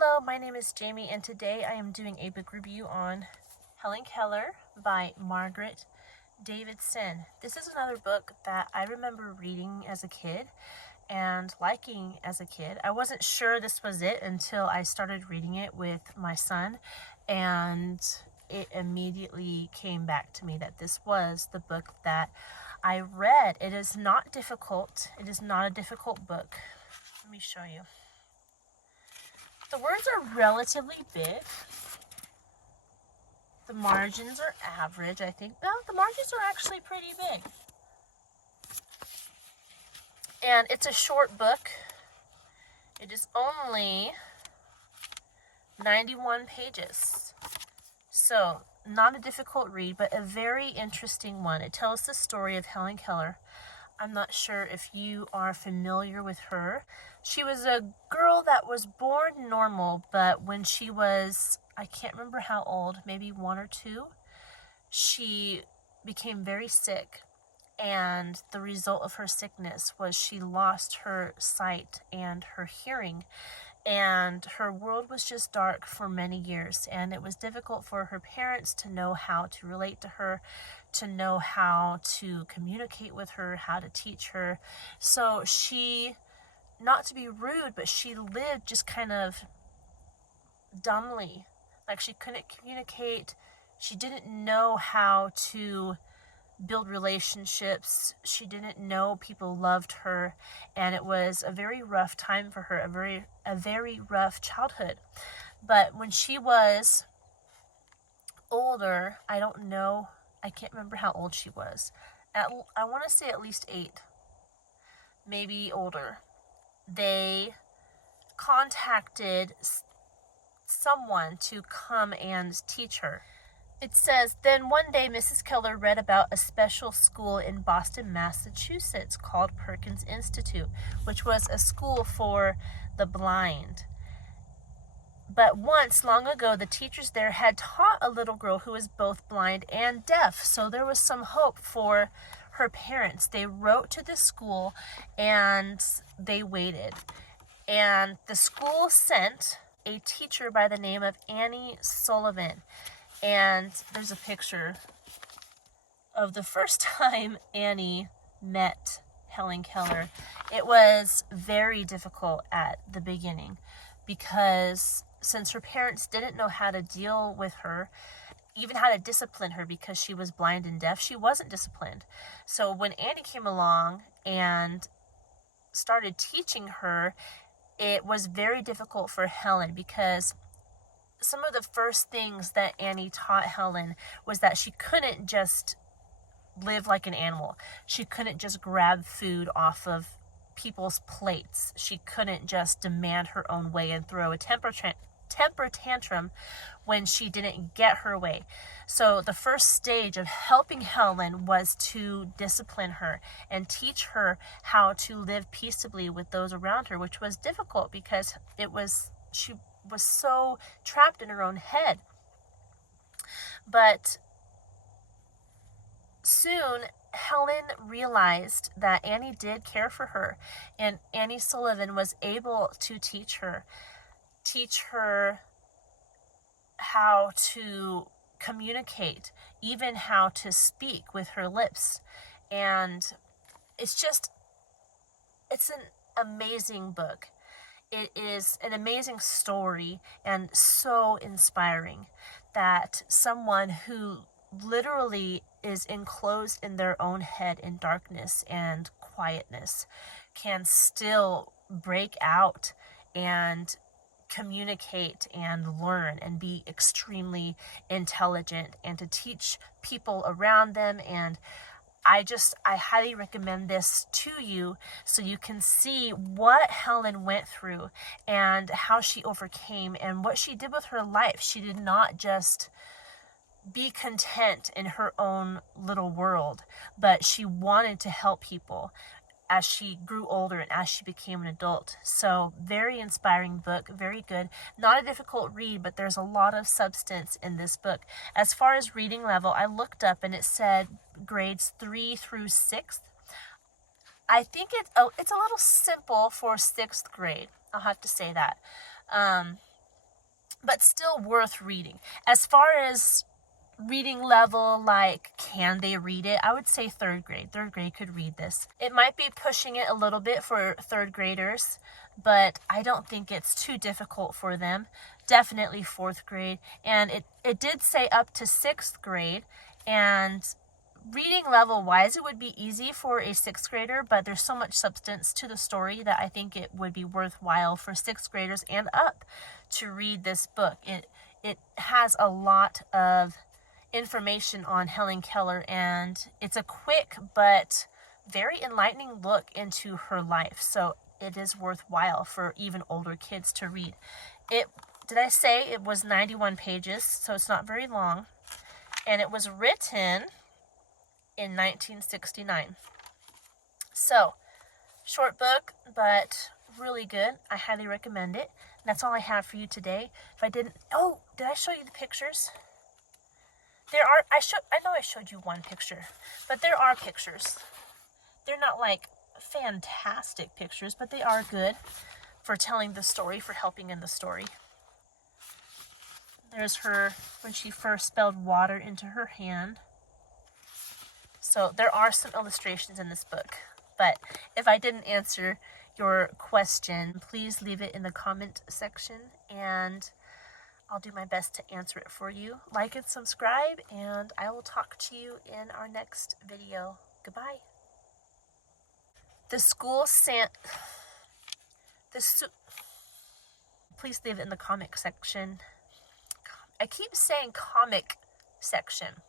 Hello, my name is Jamie, and today I am doing a book review on Helen Keller by Margaret Davidson. This is another book that I remember reading as a kid and liking as a kid. I wasn't sure this was it until I started reading it with my son, and it immediately came back to me that this was the book that I read. It is not difficult. It is not a difficult book. Let me show you. The words are relatively big. The margins are average, I think. No, the margins are actually pretty big. And it's a short book. It is only 91 pages. So, not a difficult read, but a very interesting one. It tells the story of Helen Keller. I'm not sure if you are familiar with her. She was a girl that was born normal, but when she was, I can't remember how old, maybe 1 or 2, she became very sick. And the result of her sickness was she lost her sight and her hearing. And her world was just dark for many years, and it was difficult for her parents to know how to relate to her, to know how to communicate with her, how to teach her. So she, not to be rude, but she lived just kind of dumbly, like she couldn't communicate. She didn't know how to build relationships. She didn't know people loved her, and it was a very rough time for her, a very rough childhood. But when she was older, I don't know, I can't remember how old she was. I want to say at least 8, maybe older. They contacted someone to come and teach her. It says, then one day Mrs. Keller read about a special school in Boston, Massachusetts called Perkins Institute, which was a school for the blind. But once, long ago, the teachers there had taught a little girl who was both blind and deaf, so there was some hope for her parents. They wrote to the school and they waited. And the school sent a teacher by the name of Annie Sullivan. And there's a picture of the first time Annie met Helen Keller. It was very difficult at the beginning because since her parents didn't know how to deal with her, even how to discipline her because she was blind and deaf, she wasn't disciplined. So when Annie came along and started teaching her, it was very difficult for Helen because some of the first things that Annie taught Helen was that she couldn't just live like an animal. She couldn't just grab food off of people's plates. She couldn't just demand her own way and throw a temper tantrum when she didn't get her way. So the first stage of helping Helen was to discipline her and teach her how to live peaceably with those around her, which was difficult because she was so trapped in her own head. But soon Helen realized that Annie did care for her, and Annie Sullivan was able to teach her how to communicate, even how to speak with her lips. And it's an amazing book. It is an amazing story and so inspiring that someone who literally is enclosed in their own head in darkness and quietness can still break out and communicate and learn and be extremely intelligent and to teach people around them. And I highly recommend this to you so you can see what Helen went through and how she overcame and what she did with her life. She did not just be content in her own little world, but she wanted to help people as she grew older and as she became an adult. So very inspiring book, very good. Not a difficult read, but there's a lot of substance in this book. As far as reading level, I looked up and it said grades 3 through 6th. I think it's a little simple for 6th grade. I'll have to say that. but still worth reading. As far as reading level, like, can they read it? I would say third grade. Third grade could read this. It might be pushing it a little bit for third graders, but I don't think it's too difficult for them. Definitely fourth grade. And it did say up to sixth grade, and reading level wise, it would be easy for a sixth grader, but there's so much substance to the story that I think it would be worthwhile for sixth graders and up to read this book. It has a lot of information on Helen Keller, and it's a quick but very enlightening look into her life. So it is worthwhile for even older kids to read. Did I say it was 91 pages, so it's not very long, and it was written in 1969. So, short book, but really good. I highly recommend it. That's all I have for you today. If I didn't, did I show you the pictures? I know I showed you one picture, but there are pictures. They're not like fantastic pictures, but they are good for telling the story, for helping in the story. There's her when she first spelled water into her hand. So there are some illustrations in this book. But if I didn't answer your question, please leave it in the comment section, and I'll do my best to answer it for you. Like and subscribe, and I will talk to you in our next video. Goodbye. Please leave it in the comic section. I keep saying comic section.